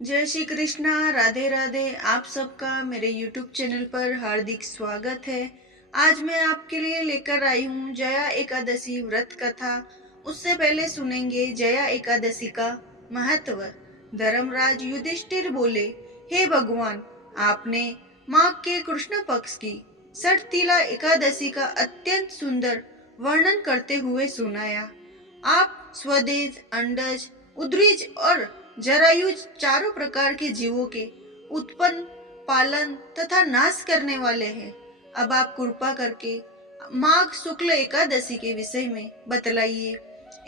जय श्री कृष्णा, राधे राधे। आप सबका मेरे YouTube चैनल पर हार्दिक स्वागत है। आज मैं आपके लिए लेकर आई हूँ जया एकादशी व्रत कथा। उससे पहले सुनेंगे जया एकादशी का महत्व। धर्मराज युधिष्ठिर बोले, हे भगवान, आपने माघ के कृष्ण पक्ष की षटतिला एकादशी का अत्यंत सुंदर वर्णन करते हुए सुनाया। आप स्वदेश, अंडज, उद्भिज और जरायुज चारों प्रकार के जीवों के उत्पन्न, पालन तथा नाश करने वाले हैं। अब आप कृपा करके माघ शुक्ल एकादशी के विषय में बतलाइए।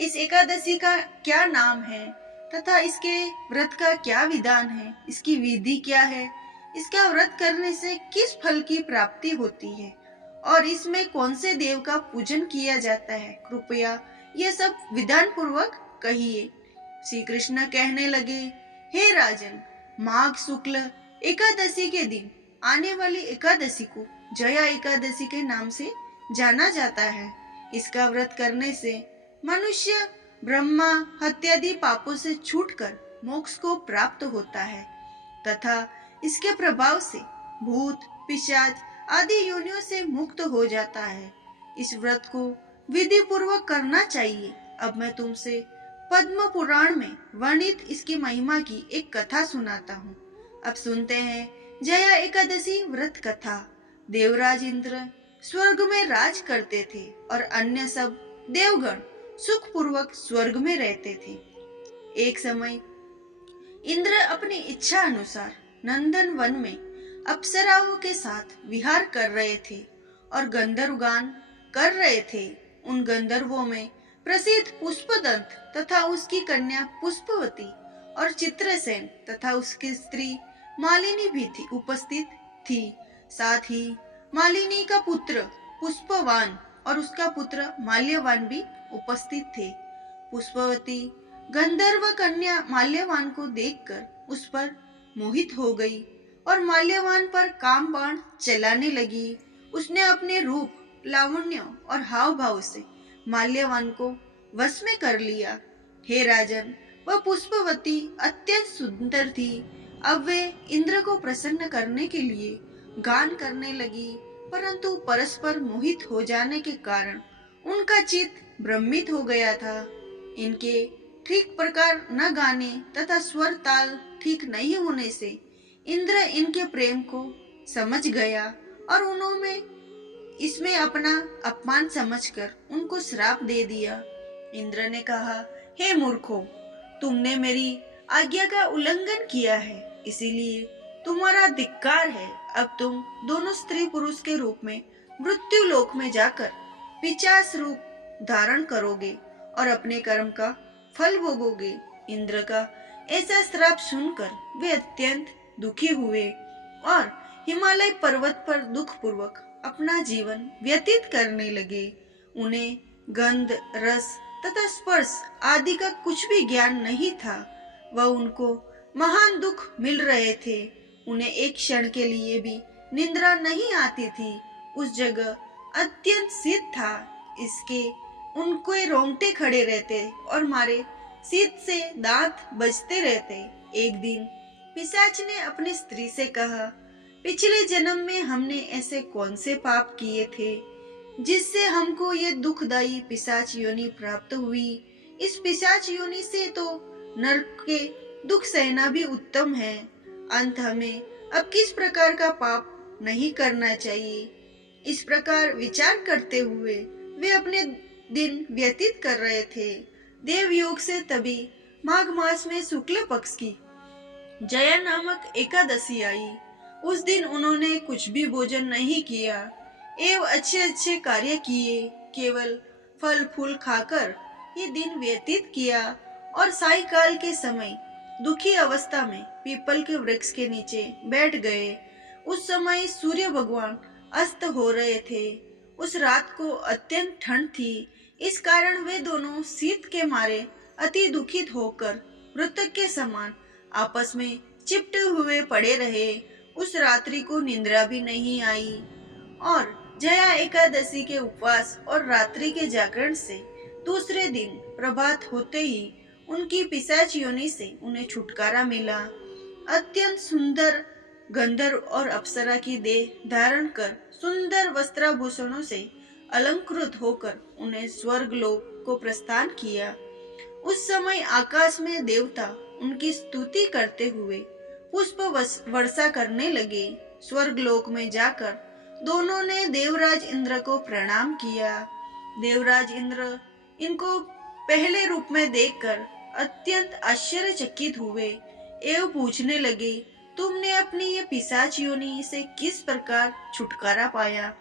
इस एकादशी का क्या नाम है तथा इसके व्रत का क्या विधान है, इसकी विधि क्या है, इसका व्रत करने से किस फल की प्राप्ति होती है और इसमें कौन से देव का पूजन किया जाता है। कृपया ये सब विधान पूर्वक कहिए। श्री कृष्ण कहने लगे, हे राजन, माघ शुक्ल एकादशी के दिन आने वाली एकादशी को जया एकादशी के नाम से जाना जाता है। इसका व्रत करने से मनुष्य ब्रह्मा हत्यादि पापों से छूटकर मोक्ष को प्राप्त होता है तथा इसके प्रभाव से भूत, पिशाच आदि योनियों से मुक्त हो जाता है। इस व्रत को विधि पूर्वक करना चाहिए। अब मैं तुमसे पद्म पुराण में वर्णित इसकी महिमा की एक कथा सुनाता हूँ। अब सुनते हैं जया एकादशी व्रत कथा। देवराज इंद्र स्वर्ग में राज करते थे और अन्य सब देवगण सुख पूर्वक स्वर्ग में रहते थे। एक समय इंद्र अपनी इच्छा अनुसार नंदन वन में अप्सराओं के साथ विहार कर रहे थे और गंधर्व गान कर रहे थे। उन गंधर्वों में प्रसिद्ध पुष्पदंत तथा उसकी कन्या पुष्पवती और चित्रसेन तथा उसकी स्त्री मालिनी भी थी उपस्थित थी। साथ ही मालिनी का पुत्र पुष्पवान और उसका पुत्र माल्यवान भी उपस्थित थे। पुष्पवती गंधर्व कन्या माल्यवान को देखकर उस पर मोहित हो गई और माल्यवान पर काम बाण चलाने लगी। उसने अपने रूप, लावण्य और हाव भाव से माल्यवान को वश में कर लिया। हे राजन, वह पुष्पवती अत्यंत सुंदर थी। अब वे इंद्र को प्रसन्न करने के लिए गान करने लगी, परंतु परस्पर मोहित हो जाने के कारण उनका चित्त भ्रमित हो गया था। इनके ठीक प्रकार न गाने तथा स्वर ताल ठीक नहीं होने से इंद्र इनके प्रेम को समझ गया और उन्होंने इसमें अपना अपमान समझकर उनको श्राप दे दिया। इंद्र ने कहा, हे मूर्खों, तुमने मेरी आज्ञा का उल्लंघन किया है, इसीलिए तुम्हारा धिक्कार है। अब तुम दोनों स्त्री पुरुष के रूप में मृत्यु लोक में जाकर पिशाच रूप धारण करोगे और अपने कर्म का फल भोगोगे। इंद्र का ऐसा श्राप सुनकर वे अत्यंत दुखी हुए और हिमालय पर्वत पर दुख पूर्वक अपना जीवन व्यतीत करने लगे। उन्हें गंध, रस तथा स्पर्श आदि का कुछ भी ज्ञान नहीं था। वह उनको महान दुख मिल रहे थे। उन्हें एक क्षण के लिए भी निद्रा नहीं आती थी। उस जगह अत्यंत शीत था, इसके उनके रोंगटे खड़े रहते और मारे शीत से दांत बजते रहते। एक दिन पिशाच ने अपनी स्त्री से कहा, पिछले जन्म में हमने ऐसे कौन से पाप किए थे जिससे हमको ये दुखदायी पिशाच योनि प्राप्त हुई। इस पिशाच योनि से तो नरक के दुख सहना भी उत्तम है। अंत हमें अब किस प्रकार का पाप नहीं करना चाहिए। इस प्रकार विचार करते हुए वे अपने दिन व्यतीत कर रहे थे। देवयोग से तभी माघ मास में शुक्ल पक्ष की जया नामक एकादशी आई। उस दिन उन्होंने कुछ भी भोजन नहीं किया एवं अच्छे अच्छे कार्य किए। केवल फल फूल खाकर ये दिन व्यतीत किया और सायंकाल के समय दुखी अवस्था में पीपल के वृक्ष के नीचे बैठ गए। उस समय सूर्य भगवान अस्त हो रहे थे। उस रात को अत्यंत ठंड थी, इस कारण वे दोनों शीत के मारे अति दुखित होकर मृतक के समान आपस में चिपटे हुए पड़े रहे। उस रात्रि को निद्रा भी नहीं आई और जया एकादशी के उपवास और रात्रि के जागरण से दूसरे दिन प्रभात होते ही उनकी पिशाच योनि से उन्हें छुटकारा मिला। अत्यंत सुंदर गंधर्व और अप्सरा की देह धारण कर सुंदर वस्त्राभूषणों से अलंकृत होकर उन्हें स्वर्ग लोक को प्रस्थान किया। उस समय आकाश में देवता उनकी स्तुति करते हुए पुष्प वर्षा करने लगे। स्वर्ग लोक में जाकर दोनों ने देवराज इंद्र को प्रणाम किया। देवराज इंद्र इनको पहले रूप में देखकर अत्यंत आश्चर्यचकित हुए एवं पूछने लगे, तुमने अपनी ये पिशाच योनि से किस प्रकार छुटकारा पाया?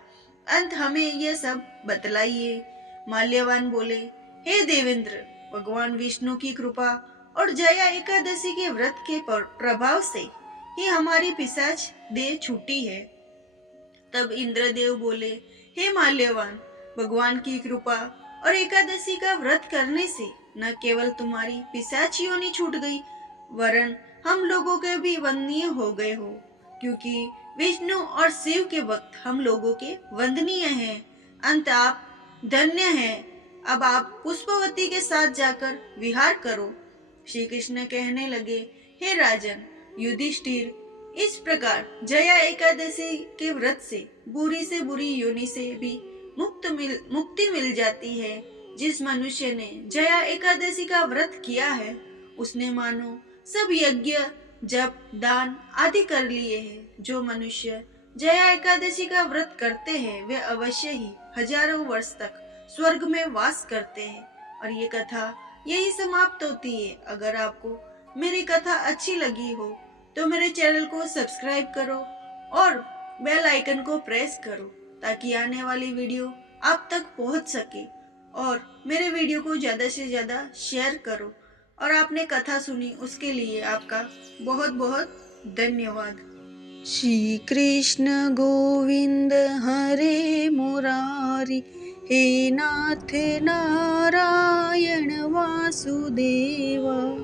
अंत हमें यह सब बतलाइए। माल्यवान बोले, हे देवेंद्र, भगवान विष्णु की कृपा और जया एकादशी के व्रत के प्रभाव से ही हमारी पिशाच देह छूटी है। तब इंद्रदेव बोले, हे माल्यवान, भगवान की कृपा और एकादशी का व्रत करने से न केवल तुम्हारी पिशाच योनि छूट गई, वरन हम लोगों के भी वंदनीय हो गए हो, क्योंकि विष्णु और शिव के भक्त हम लोगों के वंदनीय हैं। अंत आप धन्य हैं। अब आप पुष्पवती के साथ जाकर विहार करो। श्री कृष्ण कहने लगे, हे राजन युधिष्ठिर, इस प्रकार जया एकादशी के व्रत से बुरी योनि से भी मुक्ति मिल जाती है। जिस मनुष्य ने जया एकादशी का व्रत किया है, उसने मानो सब यज्ञ जप दान आदि कर लिए हैं। जो मनुष्य जया एकादशी का व्रत करते हैं, वे अवश्य ही हजारों वर्ष तक स्वर्ग में वास करते हैं। और ये कथा यही समाप्त होती है। अगर आपको मेरी कथा अच्छी लगी हो तो मेरे चैनल को सब्सक्राइब करो और बेल आइकन को प्रेस करो, ताकि आने वाली वीडियो आप तक पहुंच सके। और मेरे वीडियो को ज्यादा से ज्यादा शेयर करो। और आपने कथा सुनी उसके लिए आपका बहुत बहुत धन्यवाद। श्री कृष्ण गोविंद हरे मुरारी, हे नाथ नारायण वासुदेवा।